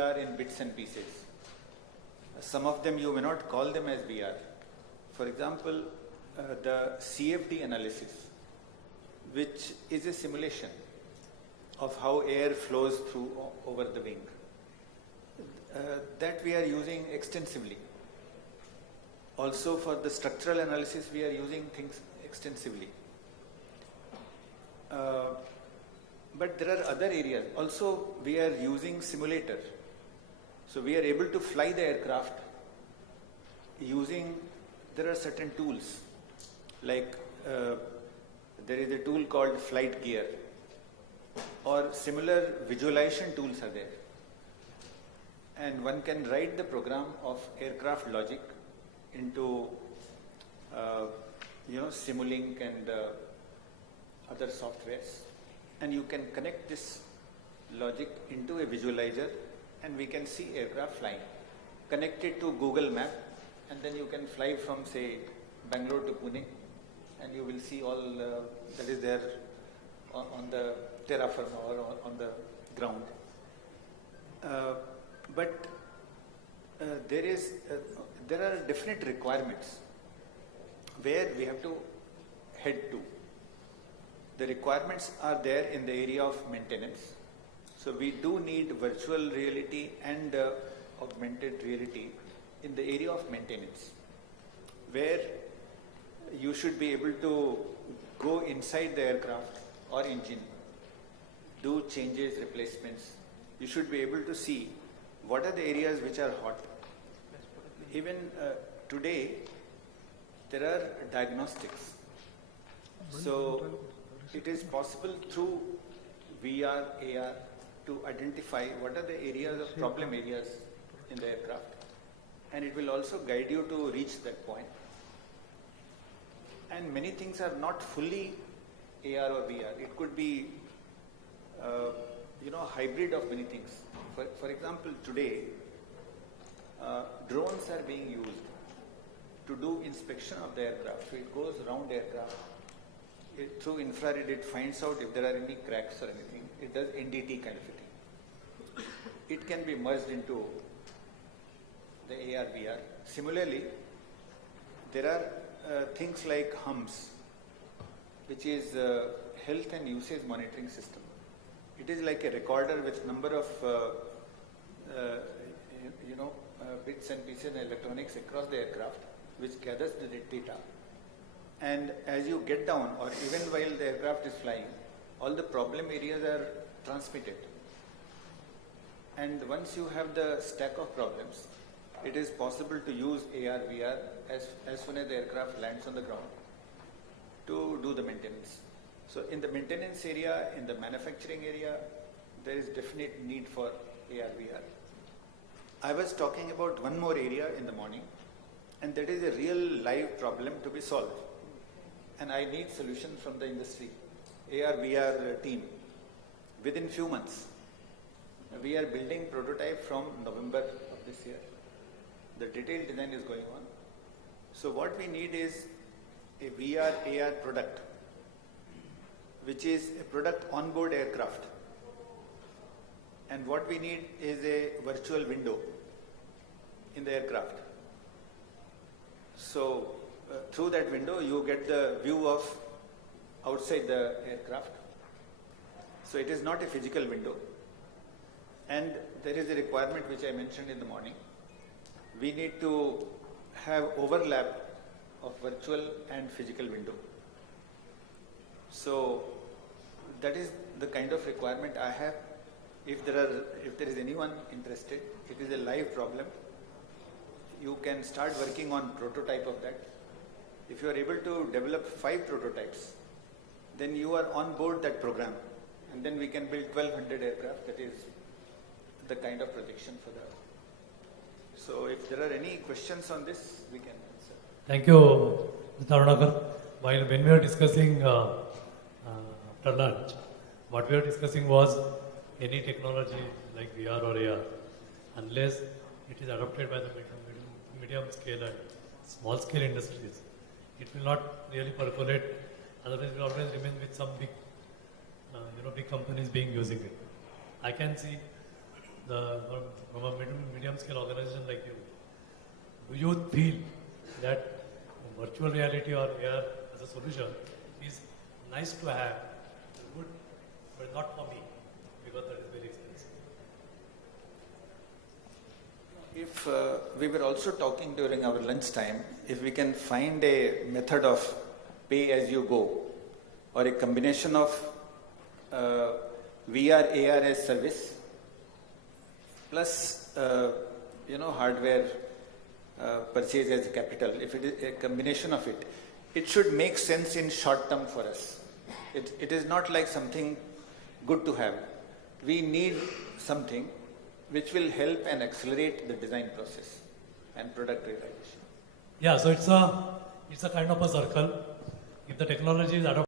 VR in bits and pieces. Some of them you may not call them as VR. For example, the CFD analysis, which is a simulation of how air flows through over the wing. That we are using extensively. Also for the structural analysis, we are using things extensively. But there are other areas. Also, we are using simulator. So we are able to fly the aircraft using, there are certain tools. Like there is a tool called flight gear, or similar visualization tools are there. And one can write the program of aircraft logic into Simulink and other softwares, and you can connect this logic into a visualizer, and we can see aircraft flying. Connect it to Google Map, and then you can fly from, say, Bangalore to Pune, and you will see all that is there on the terra firma or on the ground. But there are definite requirements where we have to head to. The requirements are there in the area of maintenance. So we do need virtual reality and augmented reality in the area of maintenance, where you should be able to go inside the aircraft or engine, do changes, replacements. You should be able to see what are the areas which are hot. Even today, there are diagnostics. So it is possible through VR, AR to identify what are the areas of problem areas in the aircraft. And it will also guide you to reach that point. And many things are not fully AR or VR. It could be, hybrid of many things. For example, today, drones are being used to do inspection of the aircraft. So it goes around the aircraft. Through infrared, it finds out if there are any cracks or anything. It does NDT kind of a thing. It can be merged into the AR, VR. Similarly, there are things like HUMS, which is Health and Usage Monitoring System. It is like a recorder with number of bits and pieces and electronics across the aircraft, which gathers the data. And as you get down, or even while the aircraft is flying, all the problem areas are transmitted. And once you have the stack of problems, it is possible to use AR, VR as soon as the aircraft lands on the ground to do the maintenance. So in the maintenance area, in the manufacturing area, there is definite need for AR, VR. I was talking about one more area in the morning, and that is a real live problem to be solved. And I need solution from the industry, AR, VR team, within few months. We are building prototype from November of this year. The detailed design is going on. So what we need is a VR, AR product, which is a product on board aircraft. And what we need is a virtual window in the aircraft. So through that window, you get the view of outside the aircraft. So it is not a physical window. And there is a requirement which I mentioned in the morning. We need to have overlap of virtual and physical window. So that is the kind of requirement I have. If there is anyone interested, it is a live problem. You can start working on prototype of that. If you are able to develop 5 prototypes, then you are on board that program, and then we can build 1200 aircraft. That is the kind of projection for that. So if there are any questions on this, we can answer. Thank you, Mr. Arunakar. When we were discussing after lunch, what we were discussing was any technology like VR or AR, unless it is adopted by the medium scale and small scale industries, it will not really percolate. Otherwise, it will always remain with some big, big companies using it. I can see from a medium scale organization like you, do you feel that virtual reality or AR as a solution is nice to have, good, but not for me because that is very expensive? If we were also talking during our lunch time, if we can find a method of pay as you go or a combination of VR, AR as service plus hardware purchase as capital, if it is a combination of it, it should make sense in short term for us. It is not like something good to have. We need something which will help and accelerate the design process and product realization. Yeah, so it's a kind of a circle. If the technology is adopted